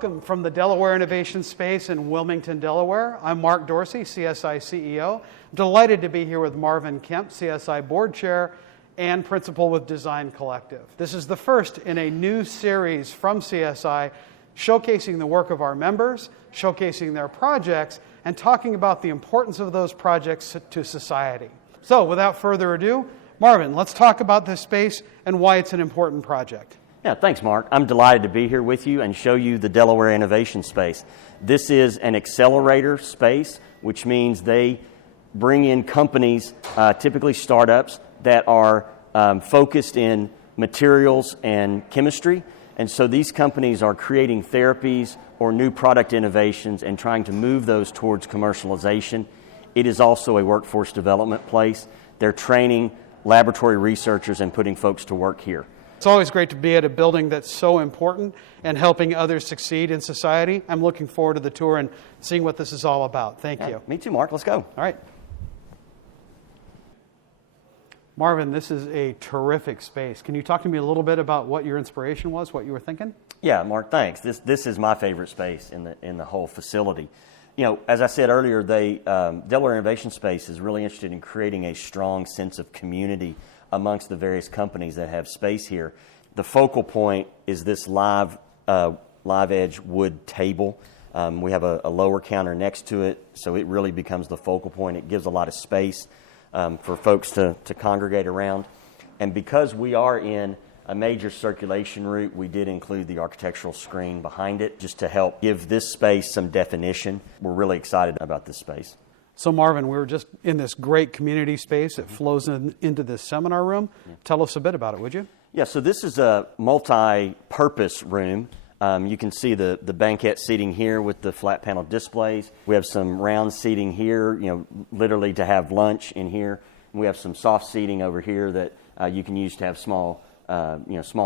Welcome from the Delaware Innovation Space in Wilmington, Delaware. I'm Mark Dorsey, CSI CEO. Delighted to be here with Marvin Kemp, CSI Board Chair and Principal with Design Collective. This is the first in a new series from CSI showcasing the work of our members, showcasing their projects, and talking about the importance of those projects to society. So without further ado, Marvin, let's talk about this space and why it's an important project. Yeah, thanks, Mark. I'm delighted to be here with you and show you the Delaware Innovation Space. This is an accelerator space, which means they bring in companies, typically startups, that are focused in materials and chemistry. And so these companies are creating therapies or new product innovations and trying to move those towards commercialization. It is also a workforce development place. They're training laboratory researchers and putting folks to work here. It's always great to be at a building that's so important and helping others succeed in society. I'm looking forward to the tour and seeing what this is all about. Thank you. Me too, Mark. Let's go. All right. Marvin, this is a terrific space. Can you talk to me a little bit about what your inspiration was, what you were thinking? Yeah, Mark, thanks. This is my favorite space in the whole facility. You know, as I said earlier, Delaware Innovation Space is really interested in creating a strong sense of community amongst the various companies that have space here. The focal point is this live edge wood table. We have a lower counter next to it, so it really becomes the focal point. It gives a lot of space for folks to congregate around. And because we are in a major circulation route, we did include the architectural screen behind it just to help give this space some definition. We're really excited about this space. So Marvin, we were just in this great community space that flows into this seminar room. Yeah. Tell us a bit about it, would you? Yeah, so this is a multi-purpose room. You can see the banquette seating here with the flat panel displays. We have some round seating here, literally to have lunch in here. We have some soft seating over here that you can use to have small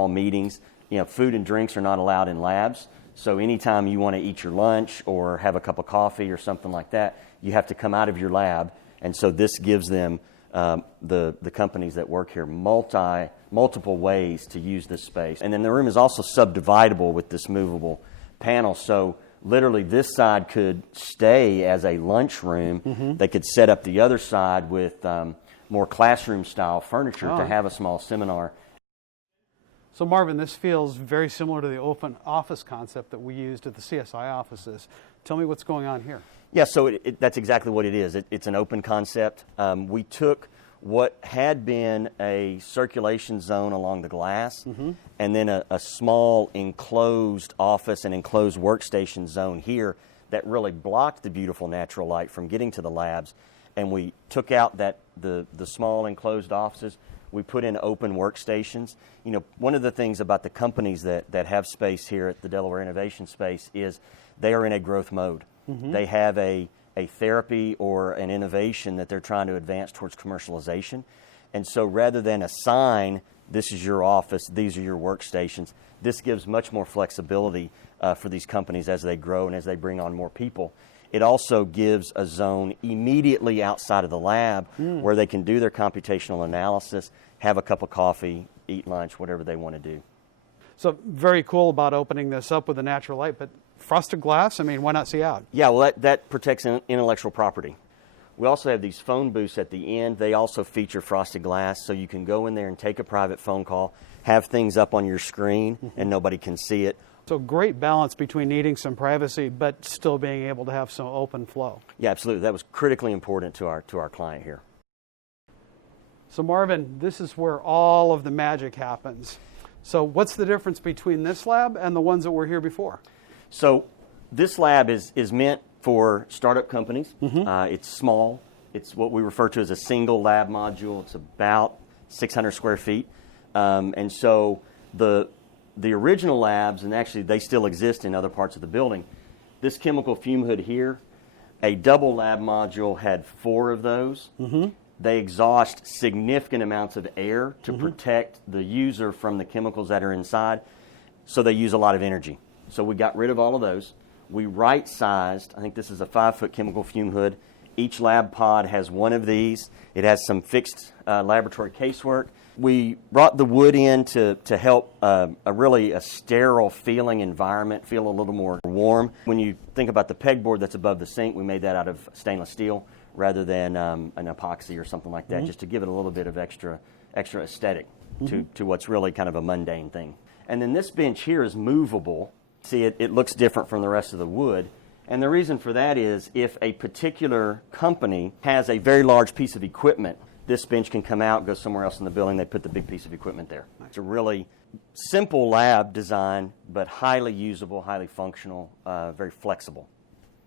meetings. Food and drinks are not allowed in labs. So anytime you want to eat your lunch or have a cup of coffee or something like that, you have to come out of your lab. And so this gives them, the companies that work here, multiple ways to use this space. And then the room is also subdividable with this movable panel. So literally this side could stay as a lunch room. Mm-hmm. They could set up the other side with more classroom style furniture to have a small seminar. So Marvin, this feels very similar to the open office concept that we used at the CSI offices. Tell me what's going on here. Yeah, so that's exactly what it is. It's an open concept. We took what had been a circulation zone along the glass, mm-hmm. and then a small enclosed office and enclosed workstation zone here that really blocked the beautiful natural light from getting to the labs. And we took out the small enclosed offices. We put in open workstations. One of the things about the companies that have space here at the Delaware Innovation Space is they are in a growth mode. Mm-hmm. They have a therapy or an innovation that they're trying to advance towards commercialization. And so rather than assign, this is your office, these are your workstations, this gives much more flexibility for these companies as they grow and as they bring on more people. It also gives a zone immediately outside of the lab where they can do their computational analysis, have a cup of coffee, eat lunch, whatever they want to do. So very cool about opening this up with the natural light, but frosted glass, why not see out? Yeah, well, that protects intellectual property. We also have these phone booths at the end. They also feature frosted glass, so you can go in there and take a private phone call, have things up on your screen, and nobody can see it. So great balance between needing some privacy, but still being able to have some open flow. Yeah, absolutely. That was critically important to our client here. So Marvin, this is where all of the magic happens. So what's the difference between this lab and the ones that were here before? So this lab is meant for startup companies. Mm-hmm. It's small. It's what we refer to as a single lab module. It's about 600 square feet. And so the original labs, and actually they still exist in other parts of the building, this chemical fume hood here, a double lab module had 4 of those. Mm-hmm. They exhaust significant amounts of air to mm-hmm. protect the user from the chemicals that are inside, so they use a lot of energy. So we got rid of all of those. We right-sized, I think this is a 5-foot chemical fume hood, Each lab pod has one of these. It has some fixed laboratory casework. We brought the wood in to help a really sterile feeling environment feel a little more warm. When you think about the pegboard that's above the sink, we made that out of stainless steel rather than an epoxy or something like that, just to give it a little bit of extra aesthetic to what's really kind of a mundane thing. And then this bench here is movable. See, it looks different from the rest of the wood. And the reason for that is if a particular company has a very large piece of equipment, this bench can come out, go somewhere else in the building, they put the big piece of equipment there. It's a really simple lab design, but highly usable, highly functional, very flexible.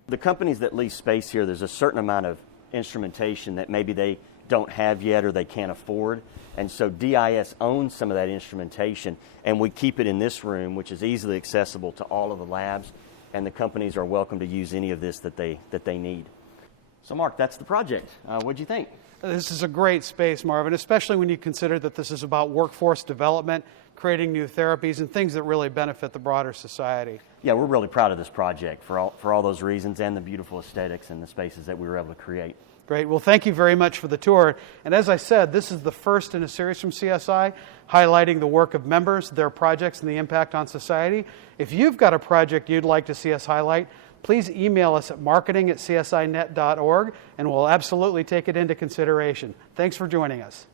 The companies that lease space here, there's a certain amount of instrumentation that maybe they don't have yet or they can't afford. And so DIS owns some of that instrumentation, and we keep it in this room, which is easily accessible to all of the labs, and the companies are welcome to use any of this that they need. So Mark, that's the project. What'd you think? This is a great space, Marvin, especially when you consider that this is about workforce development, creating new therapies, and things that really benefit the broader society. Yeah, we're really proud of this project for all those reasons and the beautiful aesthetics and the spaces that we were able to create. Great. Well, thank you very much for the tour. And as I said, this is the first in a series from CSI highlighting the work of members, their projects, and the impact on society. If you've got a project you'd like to see us highlight, please email us at marketing@csinet.org, and we'll absolutely take it into consideration. Thanks for joining us.